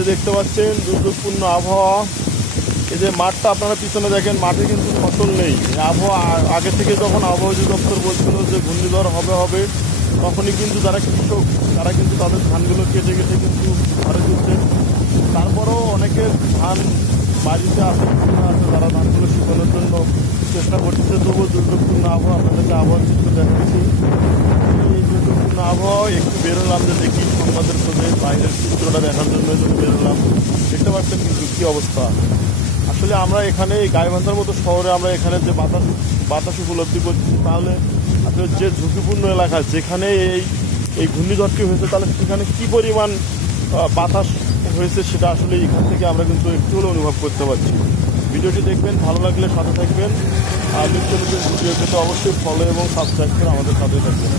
যে দেখতে পাচ্ছেন দুর্যোগপূর্ণ আবহাওয়া। এই যে মাঠটা আপনারা পিছনে দেখেন, মাঠে কিন্তু ফসল নেই। আবহাওয়া আগে থেকে যখন আবহাওয়া অধিদপ্তর বলছিল যে ঘূর্ণিঝড় হবে, তখনই কিন্তু যারা কৃষক তারা কিন্তু তাদের ধানগুলো কেটে কিন্তু ঘরে তুলছে। তারপরেও অনেকের ধান বাড়িতে আছে, তারা ধানগুলো শুকানোর জন্য চেষ্টা করতেছে। তবুও দুর্যোগপূর্ণ আবহাওয়া, আপনাদেরকে আবহাওয়ার চিত্র দেখাচ্ছি। এই দুর্যোগপূর্ণ আবহাওয়া একটু বেরোলাম যে দেখি সংবাদের খোঁজে, বাইরের চিত্রটা দেখার জন্য বেরোলাম। দেখতে পাচ্ছেন কিন্তু কী অবস্থা। আসলে আমরা এখানে এই গাইবান্ধার মতো শহরে আমরা এখানে যে বাতাস উপলব্ধি করছি, তাহলে আসলে যে ঝুঁকিপূর্ণ এলাকা যেখানে এই ঘূর্ণিঝড়টি হয়েছে, তাহলে সেখানে কী পরিমাণ বাতাস হয়েছে সেটা আসলে এখান থেকে আমরা কিন্তু একটু হলে অনুভব করতে পারছি। ভিডিওটি দেখবেন, ভালো লাগলে সাথে থাকবেন। আর নিত্য নতুন ভিডিও পেতে অবশ্যই ফলো এবং সাবস্ক্রাইব করে আমাদের সাথে থাকবেন।